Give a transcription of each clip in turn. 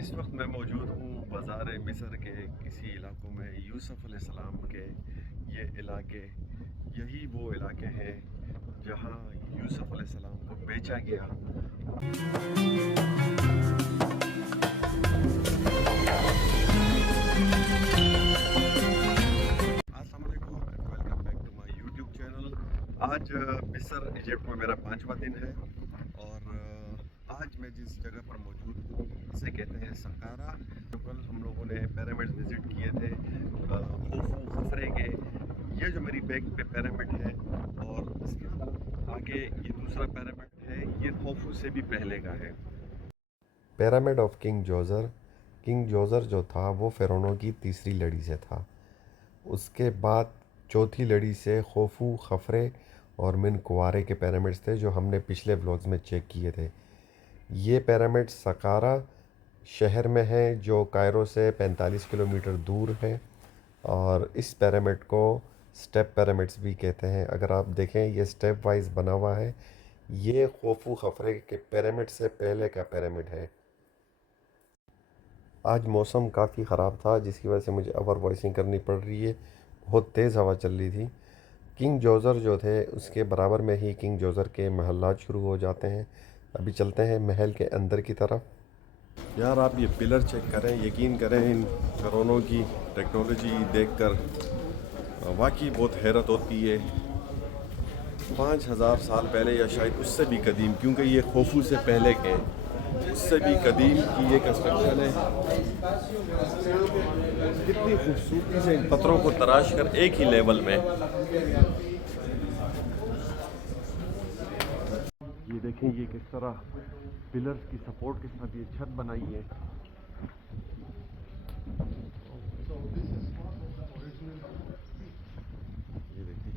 इस वक्त मैं मौजूद हूँ बाज़ार मिस्र के किसी इलाकों में। यूसुफ अलैहिस्सलाम के ये इलाके, यही वो इलाके हैं जहाँ यूसुफ अलैहिस्सलाम को बेचा गया। अस्सलाम वालेकुम and welcome back to my YouTube channel. आज मिस्र इजिप्ट में मेरा 5वां दिन है और आज मैं जिस जगह पर मौजूद हूँ इसे कहते हैं सकारा। जो कल हम लोगों ने पिरामिड विज़िट किए थे खोफू खफरे के, ये जो मेरी बैग पे पिरामिड है और इसके साथ आगे ये दूसरा पिरामिड है, ये खोफू से भी पहले का है। पिरामिड ऑफ किंग जोज़र जो था वो फ़िरौनों की तीसरी लड़ी से था। उसके बाद चौथी लड़ी से खोफू खफरे और मिन कुआरे के पिरामिड्स थे जो हमने पिछले व्लॉग्स में चेक किए थे। ये पिरामिड सकारा शहर में है जो कायरो से 45 किलोमीटर दूर है और इस पिरामिड को स्टेप पिरामिड्स भी कहते हैं। अगर आप देखें ये स्टेप वाइज बना हुआ है। ये खोफू खफरे के पिरामिड से पहले का पिरामिड है। आज मौसम काफ़ी ख़राब था जिसकी वजह से मुझे ओवर वॉइसिंग करनी पड़ रही है। बहुत तेज़ हवा चल रही थी। किंग जोज़र जो थे उसके बराबर में ही किंग जोज़र के महलात शुरू हो जाते हैं। अभी चलते हैं महल के अंदर की तरफ। यार आप ये पिलर चेक करें, यकीन करें इन फ़िरौनों की टेक्नोलॉजी देखकर वाकई बहुत हैरत होती है। 5,000 साल पहले या शायद उससे भी कदीम, क्योंकि ये खोफू से पहले के हैं, उससे भी कदीम की ये कंस्ट्रक्शन है। कितनी खूबसूरती से इन पत्थरों को तराश कर एक ही लेवल में, ये देखें ये किस तरह पिलर्स की सपोर्ट के साथ ये छत बनाई है। ये देखिए,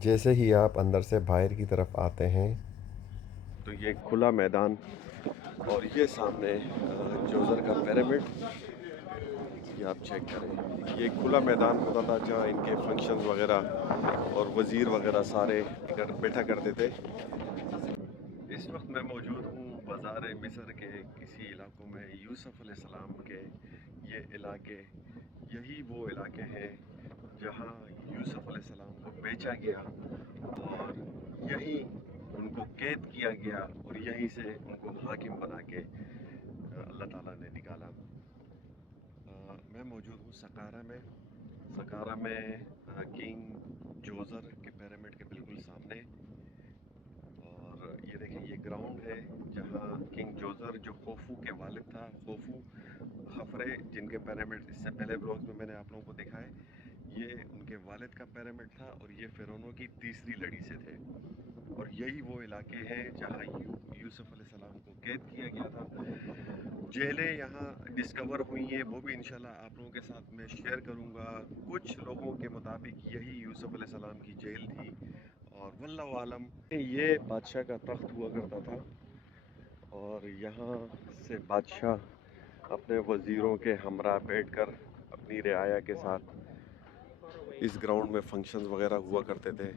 जैसे ही आप अंदर से बाहर की तरफ आते हैं तो ये खुला मैदान और ये सामने जोज़र का पिरामिड, ये आप चेक करें। ये खुला मैदान होता था जहाँ इनके फंक्शंस वगैरह और वज़ीर वगैरह सारे बैठा करते थे। इस वक्त मैं मौजूद हूँ बाज़ार मिस्र के किसी इलाकों में। यूसुफ अलैहिस्सलाम के ये इलाके, यही वो इलाके हैं जहाँ यूसुफ अलैहिस्सलाम को बेचा गया और यहीं उनको कैद किया गया और यहीं से उनको हाकिम बना के अल्लाह ताला ने निकाला। मैं मौजूद हूँ सकारा में। सकारा में किंग जोज़र के पिरामिड के बिल्कुल सामने। और ये देखें ये ग्राउंड है जहाँ किंग जोज़र जो खोफू के वालिद था, खोफू खफरे जिनके पिरामिड इससे पहले ब्लॉग्स में मैंने आप लोगों को दिखाए, ये उनके वालिद का पिरामिड था और ये फ़िरौनों की तीसरी लड़ी से थे। और यही वो इलाके हैं जहाँ यूसुफ अलैहिस्सलाम को कैद किया गया था। जेलें यहाँ डिस्कवर हुई हैं, वो भी इंशाल्लाह आप लोगों के साथ मैं शेयर करूँगा। कुछ लोगों के मुताबिक यही यूसुफ अलैहिस्सलाम की जेल थी और वल्लाहु आलम। ये बादशाह का तख्त हुआ करता था और यहाँ से बादशाह अपने वज़ीरों के हमरा बैठकर अपनी रियाया के साथ इस ग्राउंड में फंक्शंस वगैरह हुआ करते थे।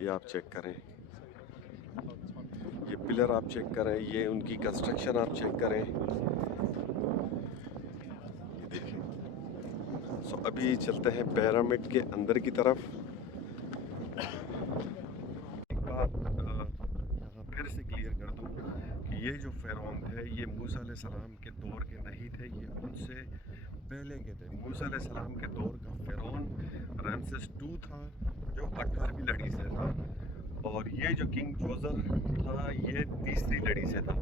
ये आप चेक करें, ये पिलर आप चेक करें, ये उनकी कंस्ट्रक्शन आप चेक करें। ये देखिए। सो अभी चलते हैं पिरामिड के अंदर की तरफ। एक बात यहाँ फिर से क्लियर कर दूँ कि ये जो फ़िरौन थे ये मूसा अलैहिस्सलाम के दौर के नहीं थे, ये उनसे पहले के थे। मूसा अलैहिस्सलाम के दौर का फ़िरौन रमसेस 2 था जो 18वीं लड़ी से था और ये जो किंग जोज़र था ये तीसरी लड़ी से था।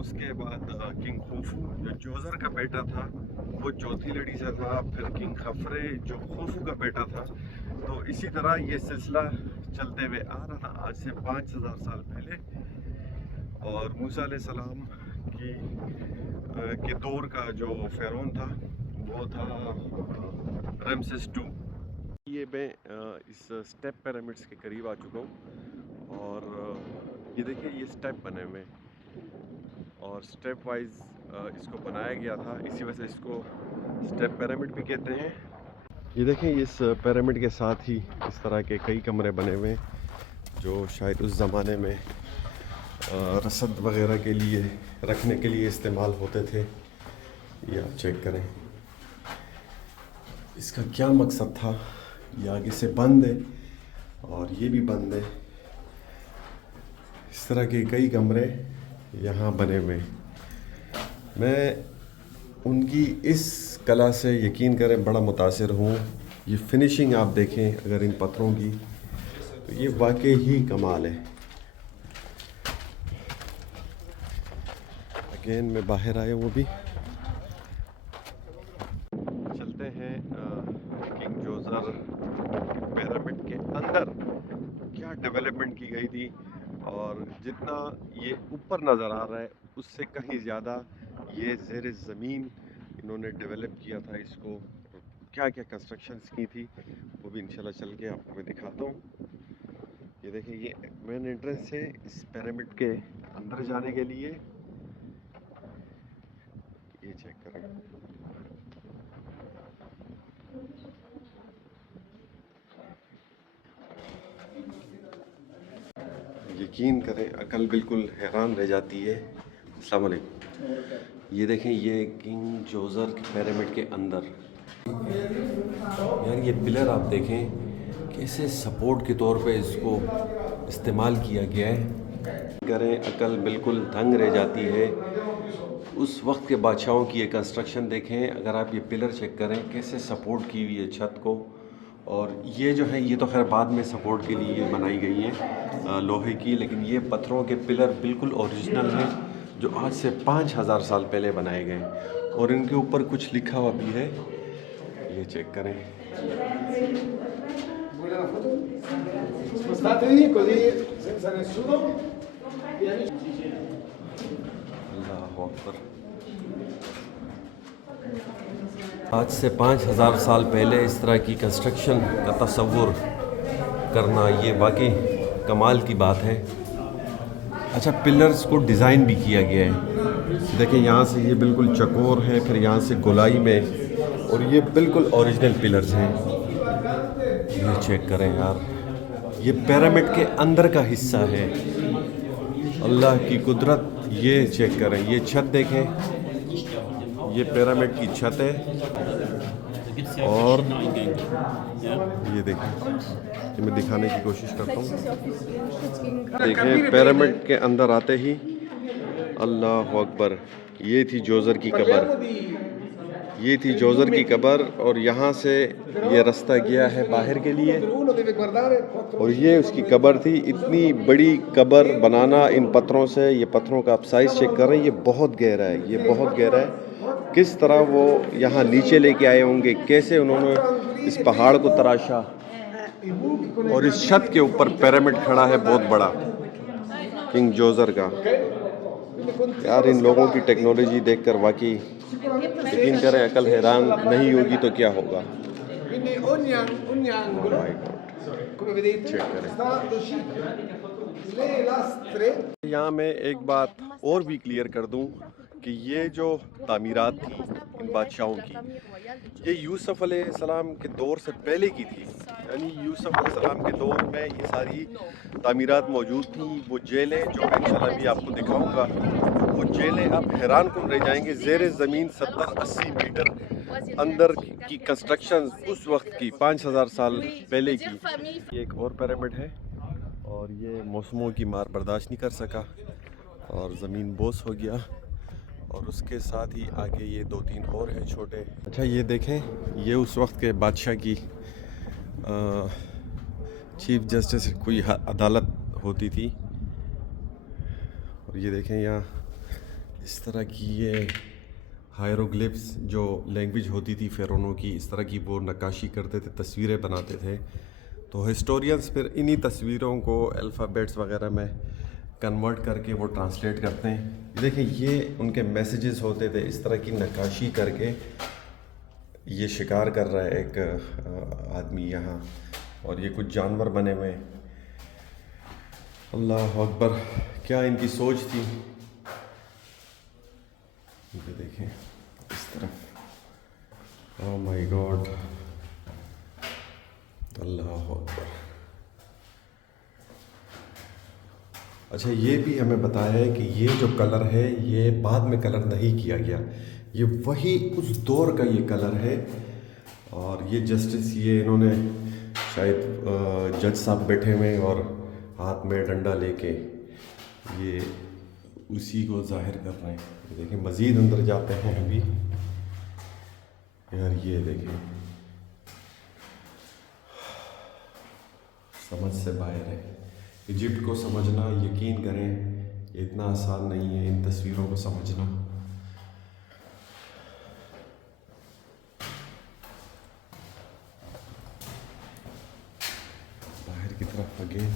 उसके बाद किंग खोफू जो जोज़र का बेटा था वो चौथी लड़ी से था। फिर किंग खफरे जो खोफू का बेटा था। तो इसी तरह ये सिलसिला चलते हुए आ रहा था आज से 5,000 साल पहले। और मूसा अलैहिस्सलाम की के दौर का जो फ़िरौन था वो था रमसेस 2। ये मैं इस स्टेप पिरामिड्स के करीब आ चुका हूँ और ये देखिए ये स्टेप बने हुए हैं और स्टेप वाइज इसको बनाया गया था, इसी वजह से इसको स्टेप पिरामिड भी कहते हैं। ये देखें, इस पिरामिड के साथ ही इस तरह के कई कमरे बने हुए हैं जो शायद उस ज़माने में रसद वगैरह के लिए रखने के लिए इस्तेमाल होते थे। ये आप चेक करें, इसका क्या मकसद था। ये आगे से बंद है और ये भी बंद है। इस तरह के कई कमरे यहाँ बने हुए हैं। मैं उनकी इस कला से यकीन करें बड़ा मुतासिर हूँ। ये फिनिशिंग आप देखें अगर इन पत्थरों की, तो ये वाकई ही कमाल है। अगेन मैं बाहर आया, वो भी चलते हैं किंग जोसर पिरामिड के अंदर क्या डेवलपमेंट की गई थी, और जितना ये ऊपर नज़र आ रहा है उससे कहीं ज़्यादा ये ज़ेर ज़मीन इन्होंने डेवलप किया था इसको। क्या क्या कंस्ट्रक्शंस की थी वो भी इंशाल्लाह चल के आपको मैं दिखाता हूँ। ये देखिए, ये मेन एंट्रेंस है इस पिरामिड के अंदर जाने के लिए। ये चेक करें, यकीन करें अकल बिल्कुल हैरान रह जाती है। अस्सलाम वालेकुम। ये देखें, ये किंग जोसर के पिरामिड के अंदर यार ये पिलर आप देखें कैसे सपोर्ट के तौर पे इसको इस्तेमाल किया गया है। करें अकल बिल्कुल दंग रह जाती है। उस वक्त के बादशाहों की ये कंस्ट्रक्शन देखें, अगर आप ये पिलर चेक करें कैसे सपोर्ट की हुई है छत को। और ये जो है ये तो खैर बाद में सपोर्ट के लिए बनाई गई है लोहे की, लेकिन ये पत्थरों के पिलर बिल्कुल ओरिजिनल हैं जो आज से 5000 साल पहले बनाए गए। और इनके ऊपर कुछ लिखा हुआ भी है, ये चेक करें। Spostatevi così senza nessuno. अल्लाह अकबर। आज से 5000 साल पहले इस तरह की कंस्ट्रक्शन का तसव्वुर करना ये वाकई कमाल की बात है। अच्छा, पिलर्स को डिज़ाइन भी किया गया है। देखिए यहाँ से ये बिल्कुल चकोर है, फिर यहाँ से गोलाई में, और ये बिल्कुल ओरिजिनल पिलर्स हैं। ये चेक करें यार, ये पिरामिड के अंदर का हिस्सा है। अल्लाह की कुदरत, ये चेक करें, ये छत देखें, ये पिरामिड की छत है। और ये देखें, ये मैं दिखाने की कोशिश करता हूँ। देखें, पिरामिड के अंदर आते ही अल्लाह अकबर, ये थी जोसर की कब्र। ये थी जोसर की कब्र, और यहाँ से ये रास्ता गया है बाहर के लिए, और ये उसकी कब्र थी। इतनी बड़ी कब्र बनाना इन पत्थरों से, ये पत्थरों का आप साइज़ चेक कर रहे हैं, ये बहुत गहरा है, ये बहुत गहरा है। किस तरह वो यहाँ नीचे लेके आए होंगे, कैसे उन्होंने इस पहाड़ को तराशा, और इस छत के ऊपर पिरामिड खड़ा है बहुत बड़ा किंग जोसर का। यार इन लोगों की टेक्नोलॉजी देखकर वाकई यकीन करें अकल हैरान नहीं होगी तो क्या होगा। Quindi ogni angolo, come vedete, sta l'uscita. Le lastre. यहाँ मैं एक बात और भी क्लियर कर दूं कि ये जो तामीरात थी इन बादशाहों की, ये यूसुफ अलैहिस्सलाम के दौर से पहले की थी। यानी यूसुफ अलैहिस्सलाम के दौर में ये सारी तामीरात मौजूद थी। वो जेलें जो मैं इंशाल्लाह भी आपको दिखाऊंगा, वो जेलें आप हैरान कन रह जाएंगे। ज़ेर ज़मीन 70-80 मीटर अंदर की कंस्ट्रक्शन उस वक्त की 5000 साल पहले की। ये एक और पिरामिड है, और ये मौसमों की मार बर्दाश्त नहीं कर सका और ज़मीन बोस हो गया, और उसके साथ ही आगे ये 2-3 और हैं छोटे। अच्छा, ये देखें, ये उस वक्त के बादशाह की चीफ जस्टिस कोई अदालत होती थी। और ये देखें यहाँ इस तरह की ये हायरोग्लिफ्स जो लैंग्वेज होती थी फ़िरौनों की, इस तरह की वो नक्काशी करते थे, तस्वीरें बनाते थे। तो हिस्टोरियंस फिर इन्हीं तस्वीरों को अल्फ़ाबेट्स वगैरह में कन्वर्ट करके वो ट्रांसलेट करते हैं। देखिए, ये उनके मैसेजेस होते थे, इस तरह की नक्काशी करके ये शिकार कर रहा है एक आदमी यहाँ, और ये कुछ जानवर बने हुए। अल्लाह अकबर, क्या इनकी सोच थी। ओह माय गॉड, अल्लाह अकबर। अच्छा, ये भी हमें बताया है कि ये जो कलर है ये बाद में कलर नहीं किया गया, ये वही उस दौर का ये कलर है। और ये जस्टिस, ये इन्होंने शायद जज साहब बैठे हुए और हाथ में डंडा लेके ये उसी को जाहिर कर रहे हैं। ये देखें, मज़ीद अंदर जाते हैं अभी यार, ये देखें, समझ से बाहर है। इजिप्ट को समझना, यकीन करें, इतना आसान नहीं है इन तस्वीरों को समझना। बाहर की तरफ अगेन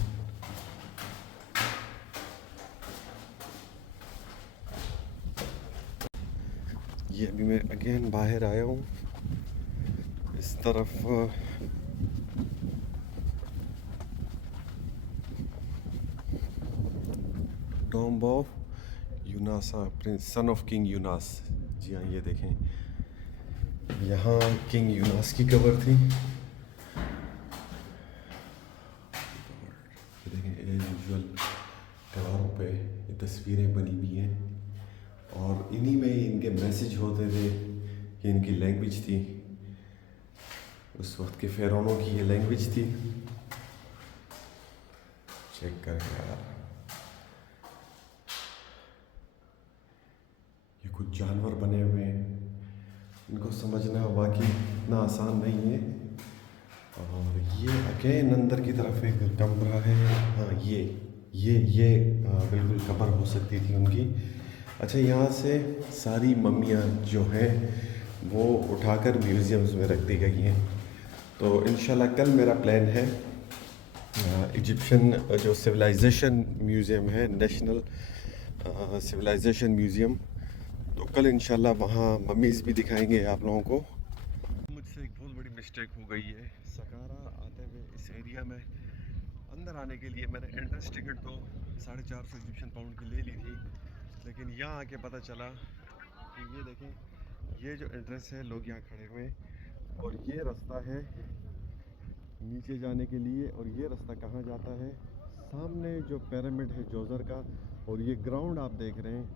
ये अभी मैं अगेन बाहर आया हूँ इस तरफ। Tomb of Unas, prince son of king Unas. जी हाँ, ये देखें, यहाँ किंग यूनास की कबर थी। ये देखें, एज यूजुअल दीवारों पे ये तस्वीरें बनी हुई हैं और इन्हीं में इनके मैसेज होते थे। ये इनकी लैंग्वेज थी, उस वक्त के फ़िरौनों की ये लैंग्वेज थी। चेक करें यार, ये कुछ जानवर बने हुए हैं, इनको समझना वाकई इतना आसान नहीं है। और ये अगेन अंदर की तरफ एक कमरा है। हाँ, ये बिल्कुल कब्र हो सकती थी उनकी। अच्छा, यहाँ से सारी मम्मियाँ जो हैं वो उठाकर म्यूज़ियम्स में रख दी गई हैं। तो इंशाल्लाह कल मेरा प्लान है इजिप्शियन जो सिविलाइजेशन म्यूज़ियम है, नेशनल सिविलाइजेशन म्यूज़ियम, तो कल इंशाल्लाह वहाँ मम्मीज़ भी दिखाएंगे आप लोगों को। मुझसे एक बहुत बड़ी मिस्टेक हो गई है। सकारा आते हुए इस एरिया में अंदर आने के लिए मैंने एंट्रेंस टिकट तो 450 इजिप्शियन पाउंड की ले ली थी, लेकिन यहाँ आके पता चला कि ये देखें, ये जो एंट्रेंस है, लोग यहाँ खड़े हुए हैं और ये रास्ता है नीचे जाने के लिए। और ये रास्ता कहाँ जाता है? सामने जो पिरामिड है जोज़र का, और ये ग्राउंड आप देख रहे हैं,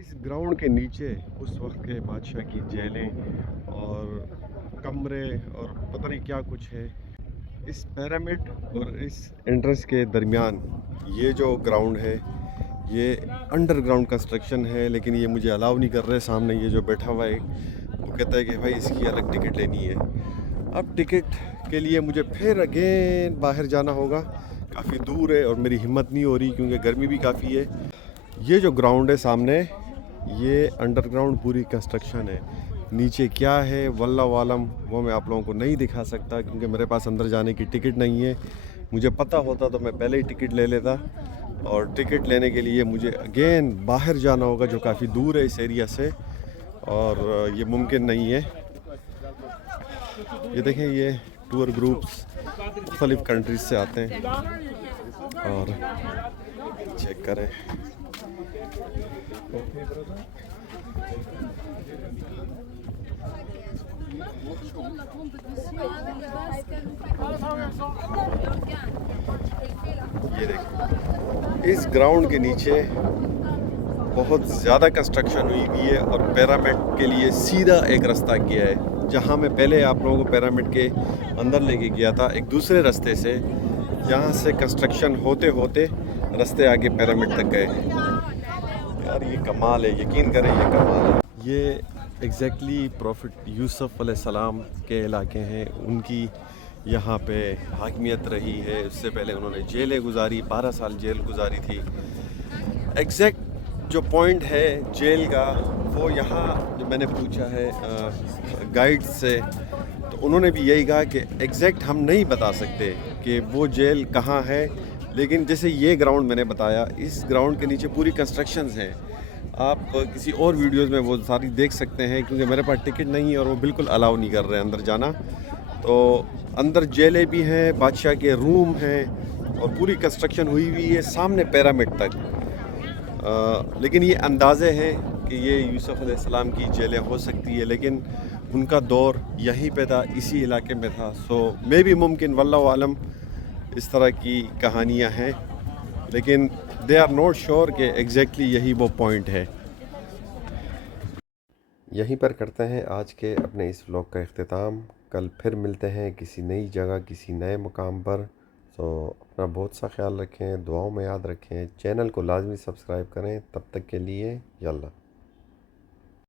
इस ग्राउंड के नीचे उस वक्त के बादशाह की जेलें और कमरे और पता नहीं क्या कुछ है। इस पिरामिड और इस एंट्रेंस के दरमियान ये जो ग्राउंड है ये अंडरग्राउंड कंस्ट्रक्शन है, लेकिन ये मुझे अलाउ नहीं कर रहे। सामने ये जो बैठा हुआ है वो कहता है कि भाई इसकी अलग टिकट लेनी है। अब टिकट के लिए मुझे फिर अगेन बाहर जाना होगा, काफ़ी दूर है और मेरी हिम्मत नहीं हो रही क्योंकि गर्मी भी काफ़ी है। ये जो ग्राउंड है सामने, ये अंडरग्राउंड पूरी कंस्ट्रक्शन है। नीचे क्या है वल्लाह आलम, वो मैं आप लोगों को नहीं दिखा सकता क्योंकि मेरे पास अंदर जाने की टिकट नहीं है। मुझे पता होता तो मैं पहले ही टिकट ले लेता, और टिकट लेने के लिए मुझे अगेन बाहर जाना होगा जो काफ़ी दूर है इस एरिया से, और ये मुमकिन नहीं है। ये देखें, ये टूर ग्रुप्स मुख्तलिफ़ कंट्रीज से आते हैं। और चेक करें, ये देखिए, इस ग्राउंड के नीचे बहुत ज़्यादा कंस्ट्रक्शन हुई हुई है और पिरामिड के लिए सीधा एक रास्ता गया है। जहाँ मैं पहले आप लोगों को पिरामिड के अंदर लेके गया था एक दूसरे रास्ते से, यहाँ से कंस्ट्रक्शन होते होते रास्ते आगे पिरामिड तक गए। यार ये कमाल है, यकीन करें ये कमाल है। ये एग्जैक्टली प्रॉफिट यूसुफ अलैहिस्सलाम के इलाके हैं, उनकी यहाँ पे हाकिमियत रही है। उससे पहले उन्होंने जेलें गुजारी, 12 साल जेल गुजारी थी। एग्जैक्ट जो पॉइंट है जेल का वो यहाँ जो मैंने पूछा है गाइड से, तो उन्होंने भी यही कहा कि एग्जैक्ट हम नहीं बता सकते कि वो जेल कहाँ है, लेकिन जैसे ये ग्राउंड मैंने बताया, इस ग्राउंड के नीचे पूरी कंस्ट्रक्शंस हैं। आप किसी और वीडियोस में वो सारी देख सकते हैं, क्योंकि मेरे पास टिकट नहीं है और वो बिल्कुल अलाउ नहीं कर रहे हैं अंदर जाना। तो अंदर जेलें भी हैं, बादशाह के रूम हैं और पूरी कंस्ट्रक्शन हुई हुई है सामने पिरामिड तक। लेकिन ये अंदाज़े हैं कि ये यूसुफ अलैहिस्सलाम की जेलें हो सकती है, लेकिन उनका दौर यहीं पे था, इसी इलाके में था। सो मे भी मुमकिन, वल्लाहु आलम, इस तरह की कहानियाँ हैं, लेकिन दे आर नॉट श्योर कि एग्जैक्टली यही वो पॉइंट है। यहीं पर करते हैं आज के अपने इस व्लॉग का इख्तिताम। कल फिर मिलते हैं किसी नई जगह, किसी नए मुकाम पर। तो अपना बहुत सा ख्याल रखें, दुआओं में याद रखें, चैनल को लाजमी सब्सक्राइब करें। तब तक के लिए यल्ला।